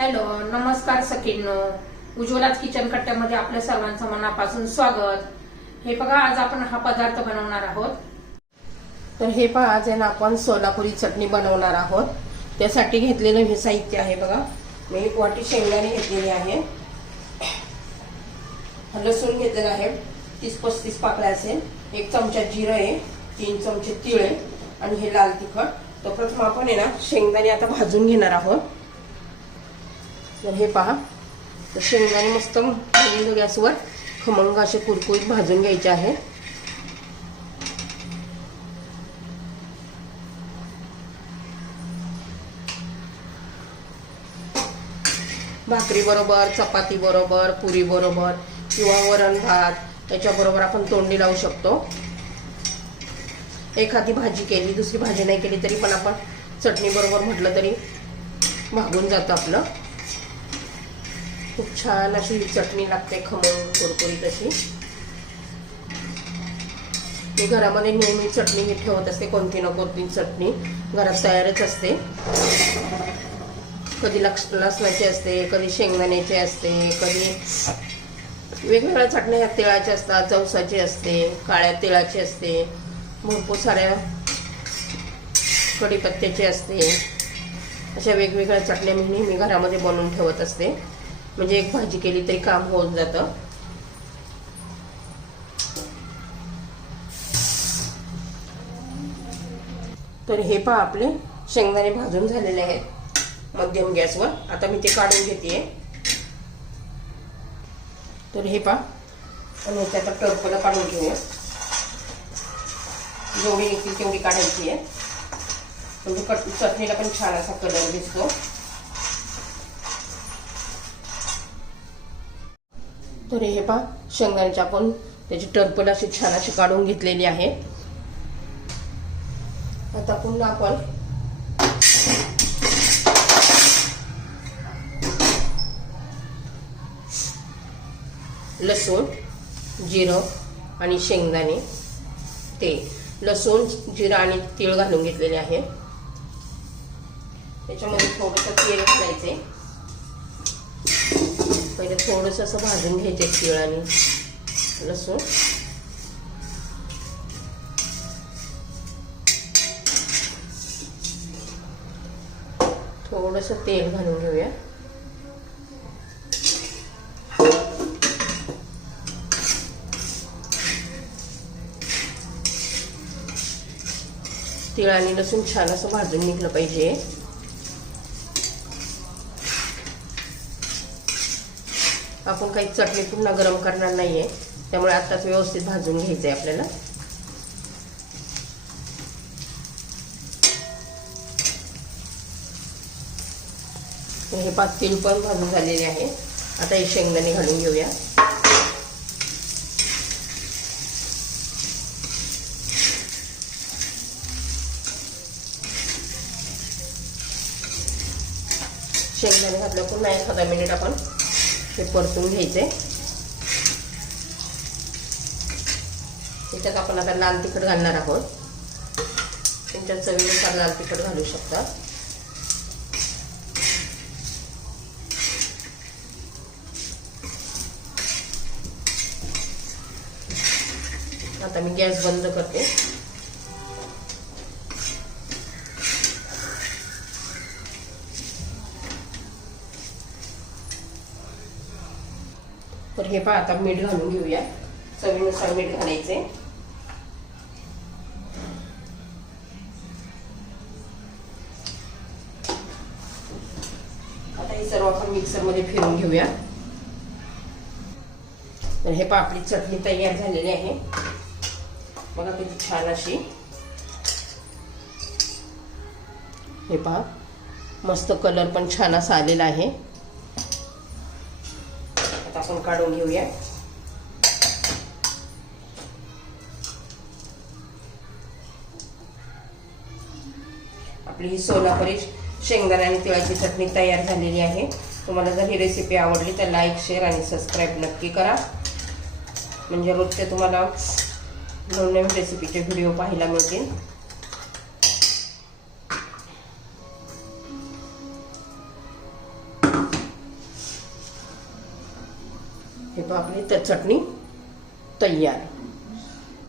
Hello, नमस्कार सखींनो. उज्ज्वलाच kitchen कट्ट्यामध्ये आपल्या सर्वांचं मनापासून स्वागत. हे बघा, आज आपण हा पदार्थ बनवणार आहोत. तर हे पहा, आज आहे ना आपण सोलापुरी चटणी बनवणार आहोत. त्यासाठी घेतलेलं हे साहित्य आहे बघा. मी एक वाटी शेंगदाणे घेतलेले आहे, लसूण घेतलेला आहे 30-35 पाकळ्या असेल, 1 चमचा जिरं आहे, 3 चमचे तीळ आहे आणि हे लाल तिखट. तर प्रथम आपण आहे ना शेंगदाणे आता भाजून घेणार आहोत. तर हे पहा, तर शेंगदाणे मस्त गॅसवर खमंग असे कुरकुरीत भाजून घ्यायचे आहे. भाकरी बरोबर, चपाती बरोबर, पुरी बरोबर किंवा वरण भात त्याच्याबरोबर आपण तोंडी लावू शकतो. एखादी भाजी केली, दुसरी भाजी नाही केली तरी पण आपण चटणी बरोबर म्हटलं तरी भागून जातं आपलं. खूप छान अशी चटणी लागते, खमंग कुरकुरीत अशी. मी घरामध्ये नेहमी चटणी ठेवत असते, कोणती ना कोणती चटणी घरात तयारच असते. कधी लसणाची असते, कधी शेंगदाण्याची असते, कधी वेगवेगळ्या चटण्या ह्या तिळाच्या असतात, जवसाची असते, काळ्या तिळाची असते, भरपूर साऱ्या कढीपत्त्याची असते. अशा वेगवेगळ्या चटण्या मी नेहमी घरामध्ये बनवून ठेवत असते, म्हणजे एक भाजी केली तरी काम होऊन जातं. तर हे पहा, आपले शेंगदाणे भाजून झालेले आहेत मध्यम गॅसवर. आता मी ते काढून घेते. तर हे पहा, आणि आता टरफलं काढून घेऊया. जेवढी निघतील तेवढी काढायची आहे, म्हणजे चटणीला पण छान असा कलर दिसतो. तर हे पहा, शेंगदाण्याची आपण त्याची टरफल अशी छान अशी काढून घेतलेली आहे. आता पुन्हा आपण लसूण, जिरं आणि शेंगदाणे, ते लसूण, जिरं आणि तीळ घालून घेतलेले आहे. त्याच्यामध्ये थोडंसं तेल घालायचे. पहिले थोडंसं असं भाजून घ्यायचे तीळ आणि लसूण. थोडंसं तेल घालून घेऊया. तीळ आणि लसूण छान असं भाजून निघलं पाहिजे. आपण काही चटणी पुन्हा गरम करणार नाहीये, त्यामुळे आताच व्यवस्थित भाजून घ्यायचंय आपल्याला. हे 5 तीळ पण भाजून झालेले आहे. आता हे शेंगदाणे घालून घेऊया. शेंगदाणे घातलं पुन्हा 1 मिनिट आपण हे परतून घ्यायचे. त्याच्यात आपण आता लाल तिखट घालणार आहोत. तुमच्या चवीनुसार लाल तिखट घालू शकता. आता मी गॅस बंद करते. तर हे पहा, आता मीठ घालून घेऊया. चवीनुसार मीठ घालायचे. आता हे सर्व आपण मिक्सर मध्ये फिरून घेऊया. तर हे पहा, आपली चटणी तयार झालेली आहे बघा, किती छान अशी. हे पहा, मस्त कलर पण छान असा आलेला आहे. आपण काढून घेऊया. आपली ही सोलापुरी शेंगदाणे आणि तिळाची चटणी तयार झालेली आहे. तुम्हाला जर ही रेसिपी आवडली तर लाईक, शेअर आणि सबस्क्राईब नक्की करा, म्हणजे रोजचे तुम्हाला नवनवीन रेसिपीचे व्हिडिओ पाहायला मिळतील. हे पहा आपली चटणी तयार.